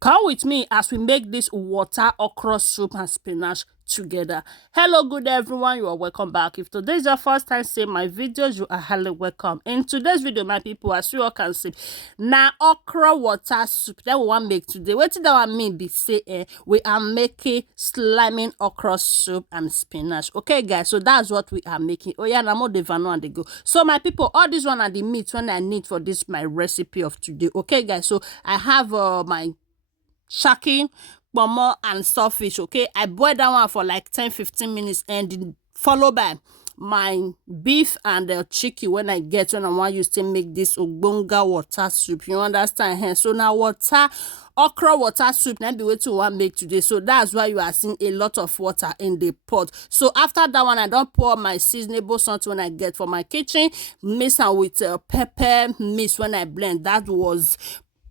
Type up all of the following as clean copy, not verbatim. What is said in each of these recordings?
Come with me as we make this water okra soup and spinach together. Hello, good everyone, you are welcome back. If today is your first time seeing my videos, you are highly welcome. In today's video, my people, as you all can see, now okra water soup that we want to make today. What did I mean be say we are making slimy okra soup and spinach. Okay guys, so that's what we are making. Oh yeah, I'm more the vano and the go. So my people, all this one are the meat when I need for this my recipe of today. Okay guys, so I have my shaki, pomo and saltfish. Okay, I boiled that one for like 10-15 minutes and followed by my beef and the chicken when I want you to make this ogbonga water soup. You understand? Hey? So now okra water soup now be what you want make today. So that's why you are seeing a lot of water in the pot. So after that one, I don't pour my seasonable salt when I get from my kitchen, mix am with pepper mix when I blend. That was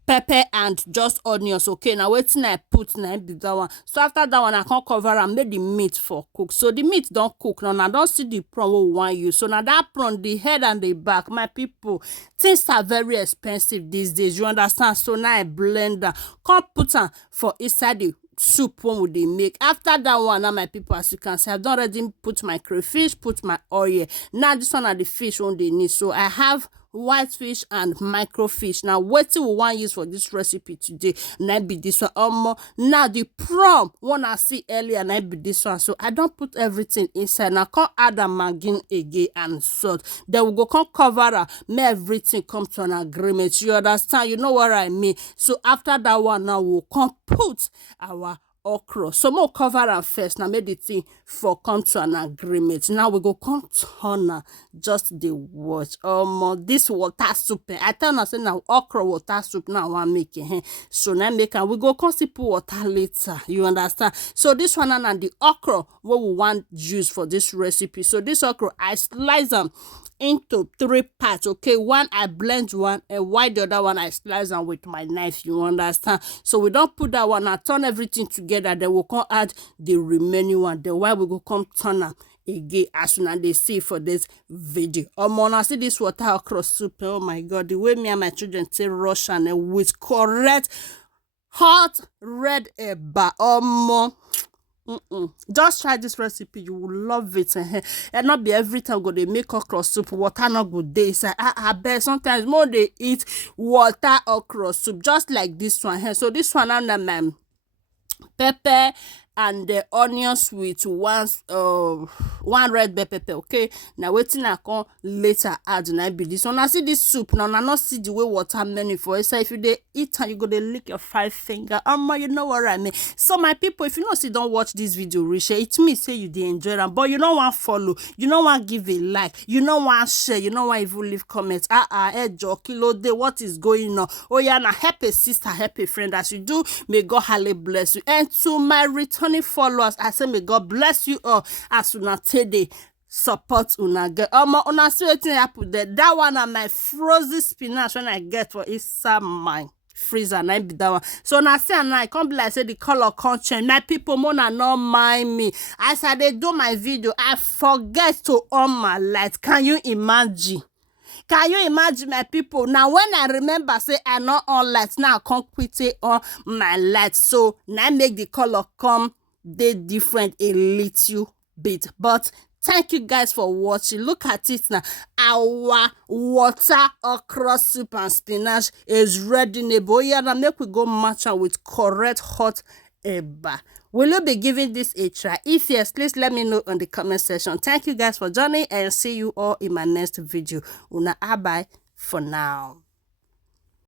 pepper and just onions. Okay, now wetin I put na be that one. So after that one, I can cover and make the meat for cook. So the meat don't cook now. I don't see the prawn we want use. So now that prawn, the head and the back, my people, things are very expensive these days. You understand? So now I blend that, come put am for inside the soup one would they make. After that one, now my people, as you can see, I've done already put my crayfish, put my oil. Now this one are the fish one they need. So I have white fish and microfish. Now what we want use for this recipe today now be this one. Now the prawn one I see earlier now be this one. So I don't put everything inside. Now come add a maggi again and salt. Then we go come cover her, make everything come to an agreement. You understand? You know what I mean? So after that one, now we'll come put our okra. So more cover am first. Now make the thing for come to an agreement. Now we go come turn just the watch. This water soup. I tell you say now okra water soup now I want make it. So now make and we go come see put water later. You understand? So this one and the okra what we want use for this recipe. So this okra I slice them into 3 parts. Okay, one I blend one and while the other one I slice them with my knife. You understand? So we don't put that one. I turn everything together. Then we'll come add the remaining one. Then while we go come turn them again as soon as they see for this video. I see this water okra soup. Oh my god, the way me and my children take rush and with correct hot red eba. Just try this recipe, you will love it. And not be every time go they make okra soup water not good day. So I bet sometimes more they eat water okra soup just like this one. So this one and my pepper and the onions with one red bell pepper. Okay, now waiting I come later add na be this one. I see this soup now I not see the way water many for it. So if you they eat and you go they lick your 5 finger. You know what I mean. So my people, if you know see don't watch this video reach it me say you they enjoy them, but you don't want follow, you don't want give a like, you don't want share, you don't want even leave comments. Kilo day, what is going on? Oh yeah, now help a sister, help a friend as you do. May God highly bless you. And to my returning followers, I say may God bless you all as una today support una get una see wetin happen there. That one are my frozen spinach when I get for inside my freezer and I be that one. So now say and I can't be like say the color can't change. My people mona not mind me. As I dey do my video, I forget to on my light. Can you imagine? Can you imagine my people? Now when I remember say I not on lights, now I can't quit it on my lights. So now make the color come they different a little bit. But thank you guys for watching. Look at it now. Our water okra soup and spinach is ready. Yeah, now make we go match am with correct hot eba. Will you be giving this a try? If yes, please let me know in the comment section. Thank you guys for joining and see you all in my next video. Una bye for now.